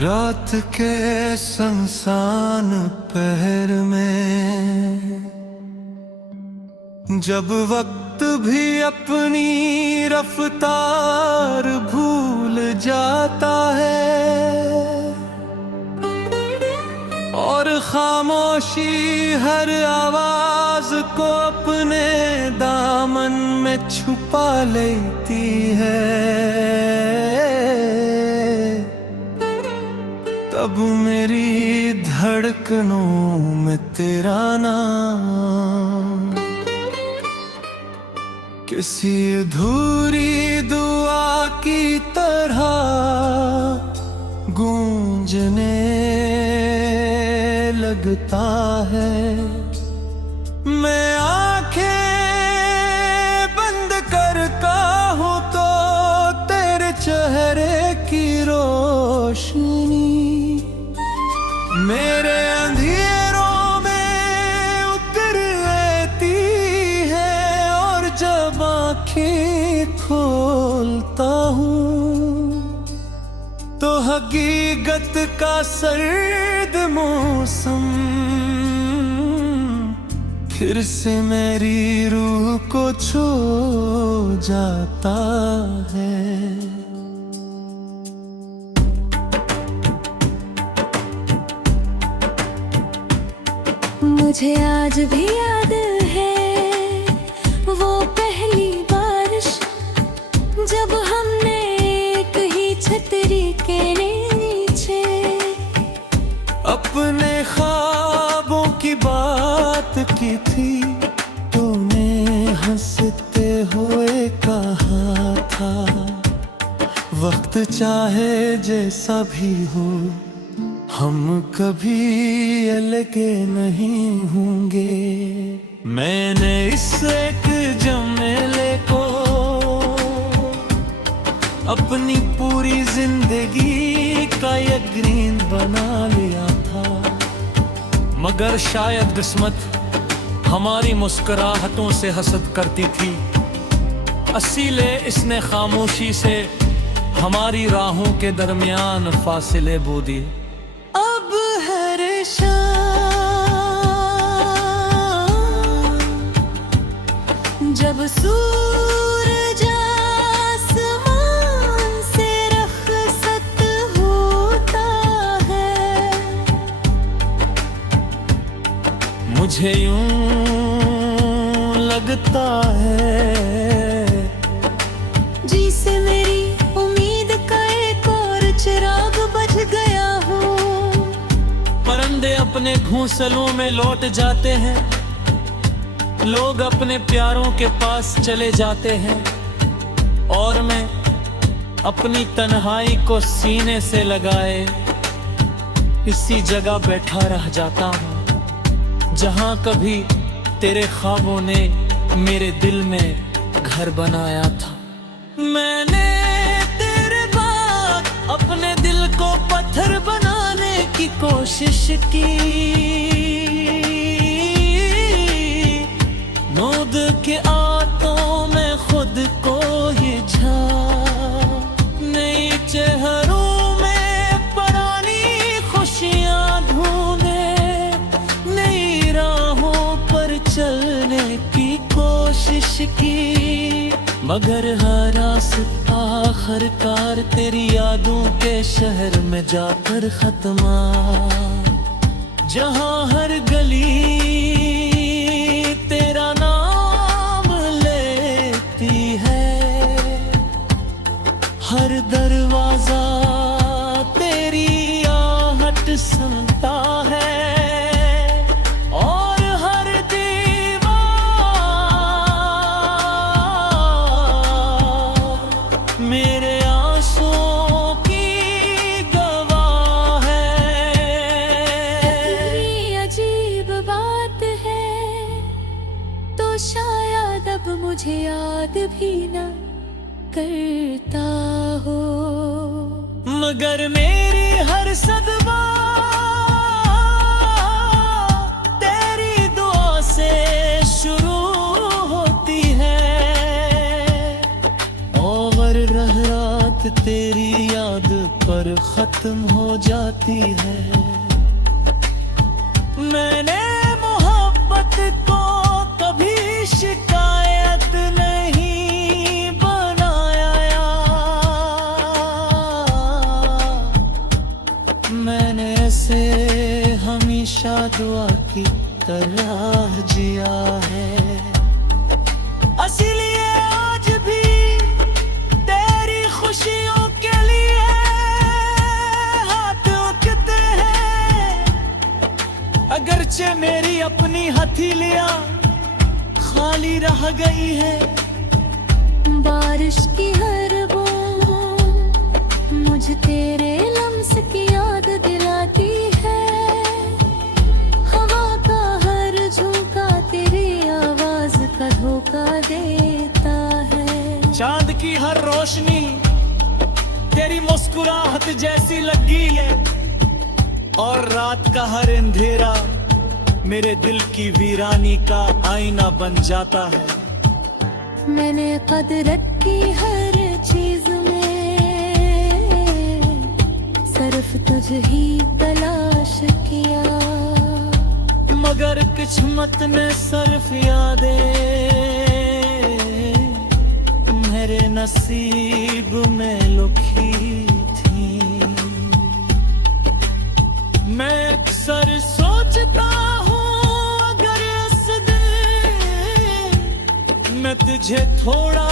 रात के सुनसान पहर में जब वक्त भी अपनी रफ्तार भूल जाता है और खामोशी हर आवाज को अपने दामन में छुपा लेती है, तब मेरी धड़कनों में तेरा नाम किसी अधूरी दुआ की तरह गूंजने लगता है। मैं आंखें बंद करता हूँ तो तेरे चेहरे की रोशनी मेरे अंधेरों में उतर आती है और जब आँखें खोलता हूँ तो हकीकत का सर्द मौसम फिर से मेरी रूह को छू जाता है। मुझे आज भी याद है वो पहली बारिश जब हमने एक ही छतरी के नीचे अपने ख्वाबों की बात की थी, तूने हंसते हुए कहा था वक्त चाहे जैसा भी हो हम कभी अलगे नहीं होंगे। मैंने इस एक जमेले को अपनी पूरी जिंदगी का यकीन बना लिया था, मगर शायद किस्मत हमारी मुस्कुराहटों से हसद करती थी, इसीलिए इसने खामोशी से हमारी राहों के दरमियान फासले बो दिए। अब हर शाम जब सूरज आसमान से रखसत होता है मुझे यूं लगता है जिसे मेरी उम्मीद का एक और चिराग बच गया हो। परिंदे अपने घोंसलों में लौट जाते हैं, लोग अपने प्यारों के पास चले जाते हैं और मैं अपनी तन्हाई को सीने से लगाए इसी जगह बैठा रह जाता हूँ जहाँ कभी तेरे ख्वाबों ने मेरे दिल में घर बनाया था। मैंने तेरे बाद अपने दिल को पत्थर बनाने की कोशिश की, नोद के आंतों में खुद को ही झाँक, नई चेहरों में पुरानी खुशियाँ ढूंढे, नई राहों पर चलने की कोशिश की, मगर हर रास्ता आखिरकार तेरी यादों के शहर में जाकर खत्मा, जहाँ हर गली तेरा नाम लेती है, हर दरवाजा तेरी आहट सुनता है और हर दीवार मेरे आंसुओं की गवाह है। कितनी अजीब बात है तो शायद अब मुझे याद भी ना करता हो, मगर मेरी हर सदमा तेरी दुआ से शुरू होती है और रह रात तेरी याद पर खत्म हो जाती है। मैंने मोहब्बत को कभी शिकायत नहीं बनाया, मैंने ऐसे हमेशा दुआ की तरह जिया है। इसीलिए आज भी तेरी खुशियों के लिए हाथ उठते हैं। अगरचे मेरी अपनी हथेलियां खाली रह गई है। बारिश की हर बूंद मुझे तेरे लम्स की याद दिलाती है। हवा का हर झोंका तेरी आवाज का धोखा देता है। चांद की हर रोशनी तेरी मुस्कुराहट जैसी लगी है, और रात का हर अंधेरा मेरे दिल की वीरानी का आईना बन जाता है। मैंने कदर रखी हर चीज में, सिर्फ तुझ ही तलाश किया, मगर किस्मत ने सिर्फ यादें मेरे नसीब में लिखी थी। मैं अक्सर सोचता हूँ अगर इस दिन मैं तुझे थोड़ा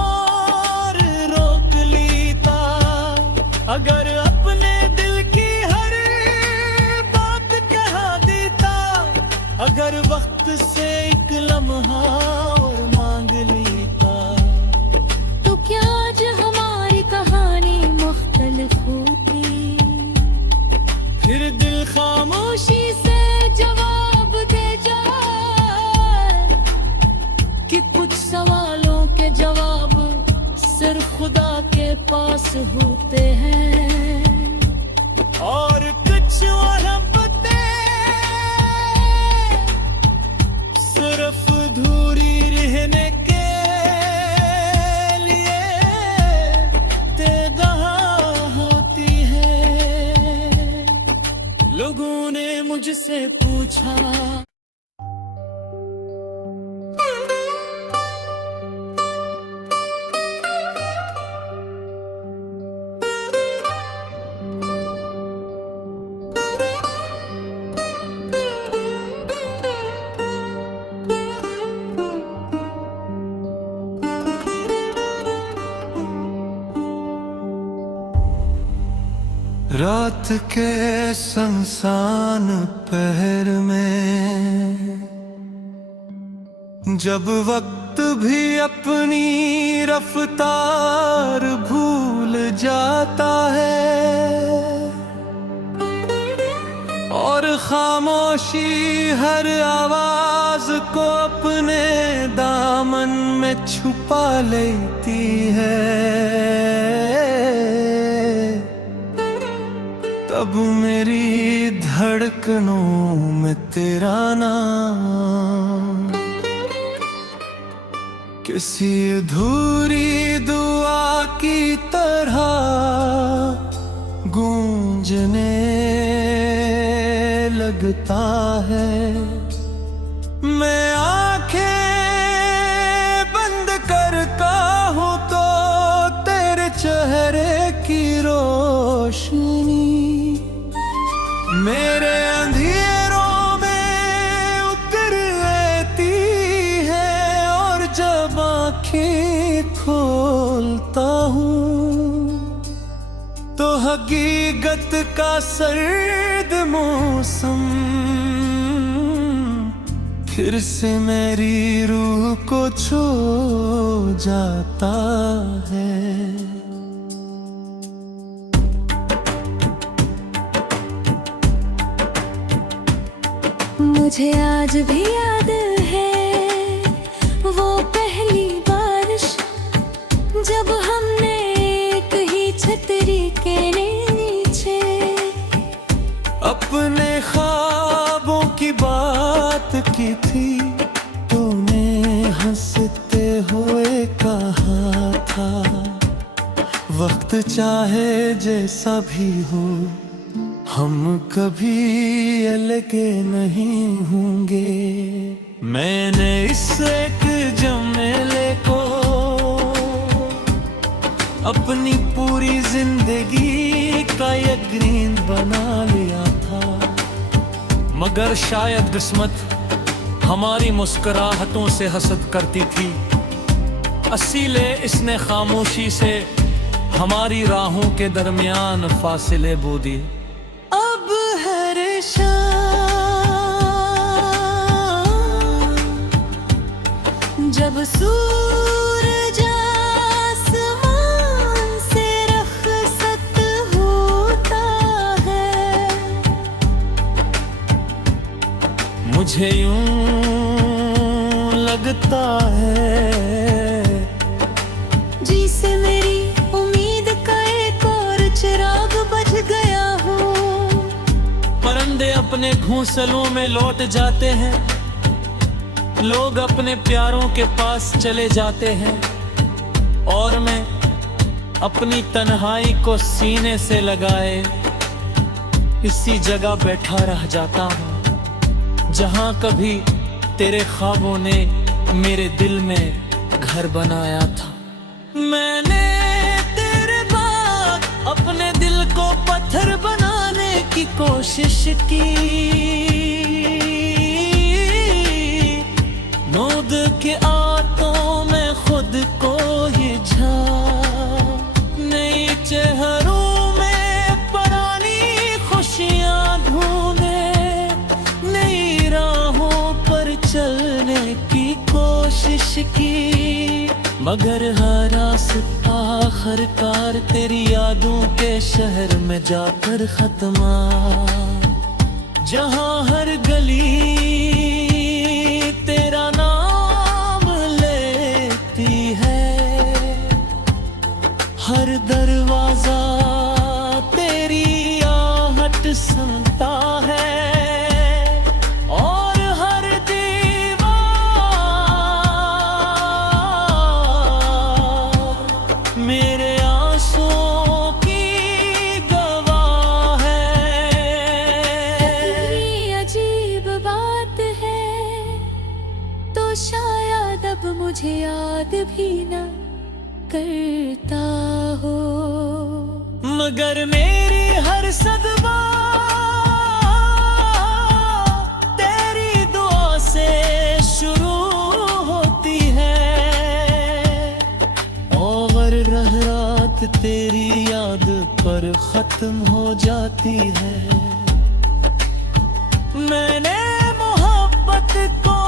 और रोक लेता, अगर अपने दिल की हर बात कहा देता, अगर वक्त से एक लम्हा और मांग लेता, तो क्या आज हमारी कहानी मुख्तलिफ होती। फिर दिल खामोशी से जवाब दे जाए कि कुछ सवालों के जवाब सिर्फ खुदा के पास होते हैं, और कुछ मोहब्बतें सिर्फ अधूरी रहने के लिए तेगा होती है। लोगों ने मुझसे पूछा रात के सुनसान पहर में, जब वक्त भी अपनी रफ्तार भूल जाता है, और खामोशी हर आवाज को अपने दामन में छुपा लेती है, तब मेरी धड़कनों में तेरा नाम किसी अधूरी दुआ की तरह गूंजने लगता है। मैं आंखें बंद करता हूँ तो तेरे चेहरे की रोशनी मेरे अंधेरों में उतर आती है, और जब आँखें खोलता हूँ तो हकीकत का सर्द मौसम फिर से मेरी रूह को छू जाता है। मुझे आज भी याद है वो पहली बारिश, जब हमने एक ही छतरी के नीचे अपने ख्वाबों की बात की थी। तूने हंसते हुए कहा था वक्त चाहे जैसा भी हो, हम कभी अलग नहीं होंगे। मैंने इस एक झमेले को अपनी पूरी जिंदगी का यकीन बना लिया था, मगर शायद किस्मत हमारी मुस्कुराहटों से हसद करती थी, इसीलिए इसने खामोशी से हमारी राहों के दरमियान फासले बो दिए। अब हर शाम जब सूरज आसमान से रखसत होता है, मुझे यूं लगता है जिसे मेरी उम्मीद का एक और चिराग बच गया हो। परिंदे अपने घोंसलों में लौट जाते हैं, लोग अपने प्यारों के पास चले जाते हैं, और मैं अपनी तन्हाई को सीने से लगाए इसी जगह बैठा रह जाता हूँ जहाँ कभी तेरे ख्वाबों ने मेरे दिल में घर बनाया था। मैंने तेरे बाद अपने दिल को पत्थर बनाने की कोशिश की, नोद के आंतों में खुद को ये नई चेहरों में पुरानी खुशियां ढूंढे, नई राहों पर चलने की कोशिश की, मगर हर रास्ता आखिरकार तेरी यादों के शहर में जाकर खत्मा, जहां हर गली तेरा नाम लेती है, हर दरवाजा तेरी आहट सुनता है, और हर दीवार मेरे आंसुओं की गवाह है। कितनी अजीब बात है, तो शायद अब मुझे याद भी ना करता हो, मगर मेरी हर सदमा तेरी दुआ से शुरू होती है, और रह रात तेरी याद पर खत्म हो जाती है। मैंने मोहब्बत को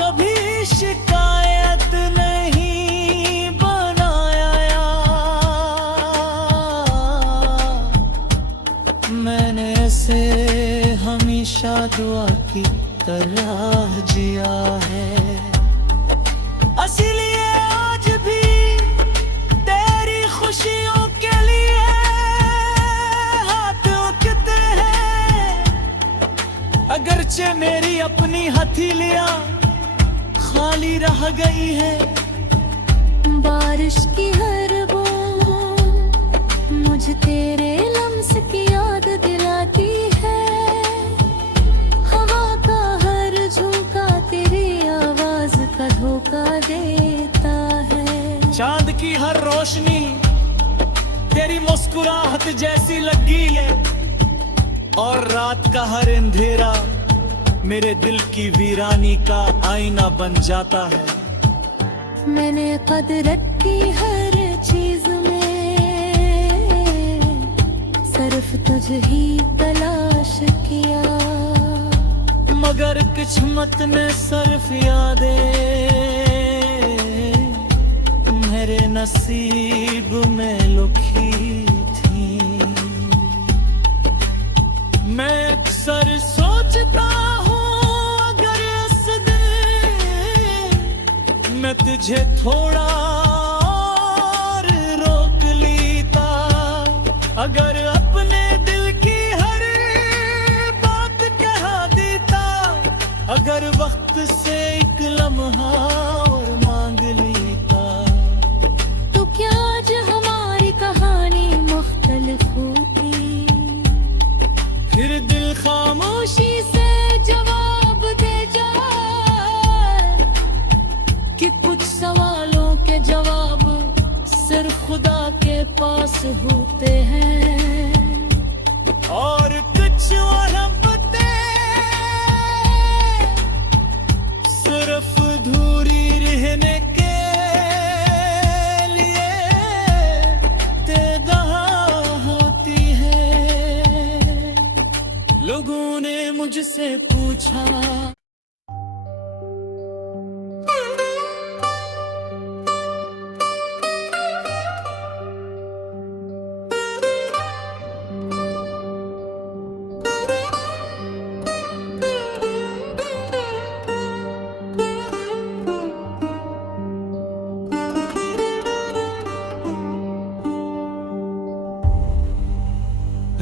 कभी शिकायत नहीं बनाया, मैंने ऐसे हमेशा दुआ की तरह जिया है, इसीलिए आज भी तेरी खुशियों के लिए हाथ उठते हैं, अगरचे मेरी अपनी हथेलियां खाली रह गई है। बारिश की हर बूंद मुझे तेरे लम्स की याद दिलाती है, हवा का हर झोंका तेरी आवाज का धोखा देता है, चांद की हर रोशनी तेरी मुस्कुराहट जैसी लगी है, और रात का हर अंधेरा मेरे दिल की वीरानी का आईना बन जाता है। मैंने कुदरत की हर चीज में सिर्फ तुझ ही तलाश किया, मगर किस्मत ने सिर्फ यादें मेरे नसीब में लिखी थी। मैं अक्सर सोचता हूँ अगर इस दिन मैं तुझे थोड़ा और रोक लेता, अगर अपने दिल की हर बात कह देता, अगर वक्त से एक लम्हा और मांग लेता, तो क्या आज हमारी कहानी खामोशी से जवाब दे जाए कि कुछ सवालों के जवाब सिर्फ खुदा के पास होते हैं और कुछ मोहब्बतें सिर्फ अधूरी रहने के लिए तेगाह होती है। लोगों ने मुझसे पूछा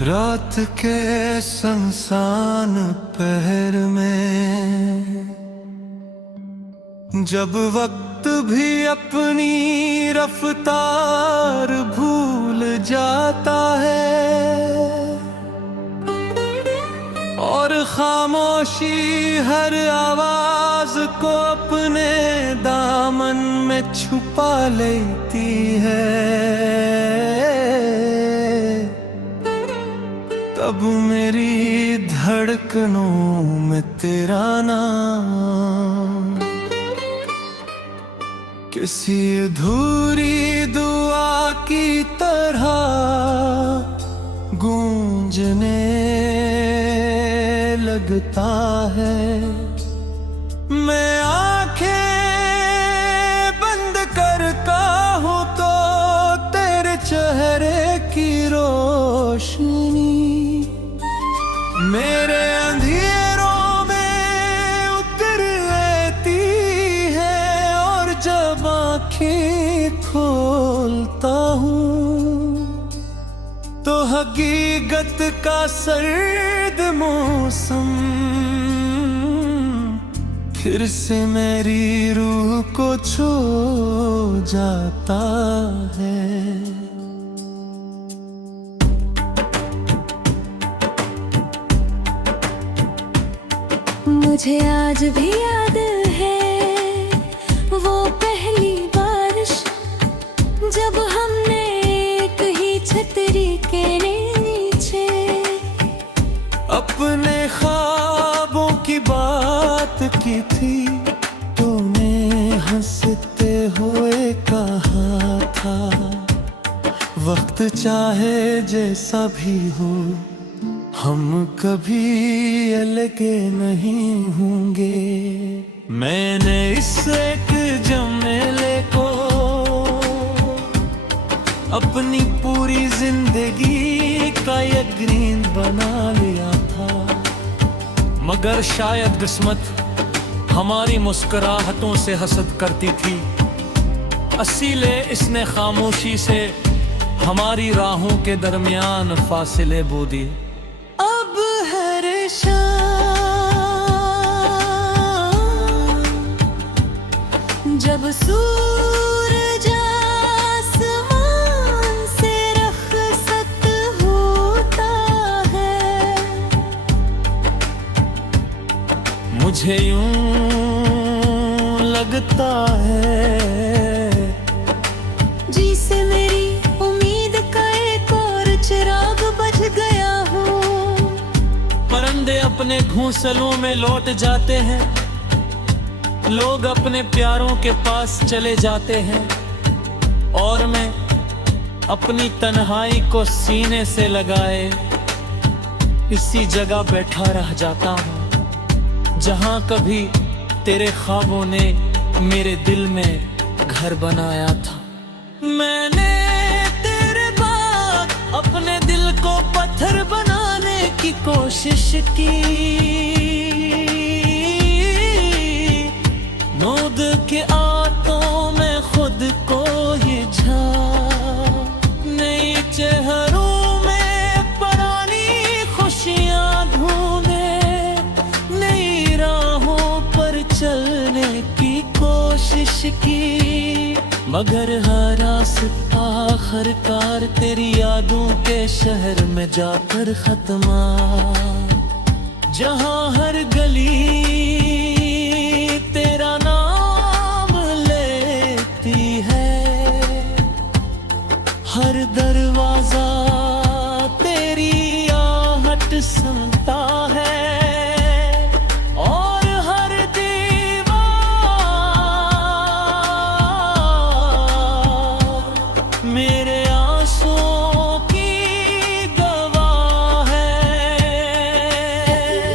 रात के सुनसान पहर में जब वक्त भी अपनी रफ्तार भूल जाता है और खामोशी हर आवाज को अपने दामन में छुपा लेती है, तब मेरी धड़कनों में तेरा नाम किसी अधूरी दुआ की तरह गूंजने लगता है। मैं आंखें बंद करता हूँ तो तेरे चेहरे की रोशनी मेरे अंधेरों में उतर लेती है और जब आँखें खोलता हूँ तो हकीकत का सर्द मौसम फिर से मेरी रूह को छू जाता है। मुझे आज भी याद है वो पहली बारिश जब हमने एक ही छतरी के नीचे अपने ख्वाबों की बात की थी, तूने हंसते हुए कहा था वक्त चाहे जैसा भी हो हम कभी अलग नहीं होंगे। मैंने इस एक जमेले को अपनी पूरी जिंदगी का यकीन बना लिया था, मगर शायद किस्मत हमारी मुस्कुराहटों से हसद करती थी, इसीलिए इसने खामोशी से हमारी राहों के दरमियान फासले बो दिए। अब हर शाम जब सूरज आसमान से रखसत होता है मुझे यूं लगता है जिसे मेरी उम्मीद का एक और चिराग बच गया हो। परिंदे अपने घोंसलों में लौट जाते हैं, लोग अपने प्यारों के पास चले जाते हैं और मैं अपनी तन्हाई को सीने से लगाए इसी जगह बैठा रह जाता हूँ जहाँ कभी तेरे ख्वाबों ने मेरे दिल में घर बनाया था। मैंने तेरे बाद अपने दिल को पत्थर बनाने की कोशिश की, नोद के आंतों में खुद को ये झा, नई चेहरों में पुरानी खुशियाँ ढूंढे, नई राहों पर चलने की कोशिश की, मगर हर रास्ता आखिरकार तेरी यादों के शहर में जाकर खत्मा। जहां हर गली तेरा नाम लेती है, हर दरवाजा तेरी आहट सुनता है, और हर दीवार मेरे आंसुओं की गवाह है।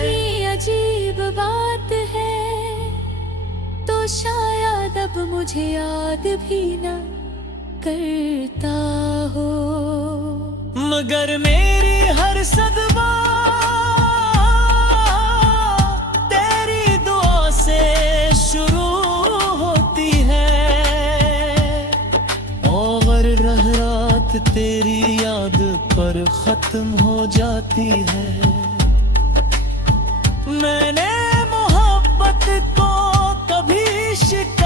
ये अजीब बात है, तो शायद अब मुझे याद भी न करता हो, मगर मेरी हर सदमा तेरी दुआ से शुरू होती है, और रह रात तेरी याद पर खत्म हो जाती है। मैंने मोहब्बत को कभी शिकस्त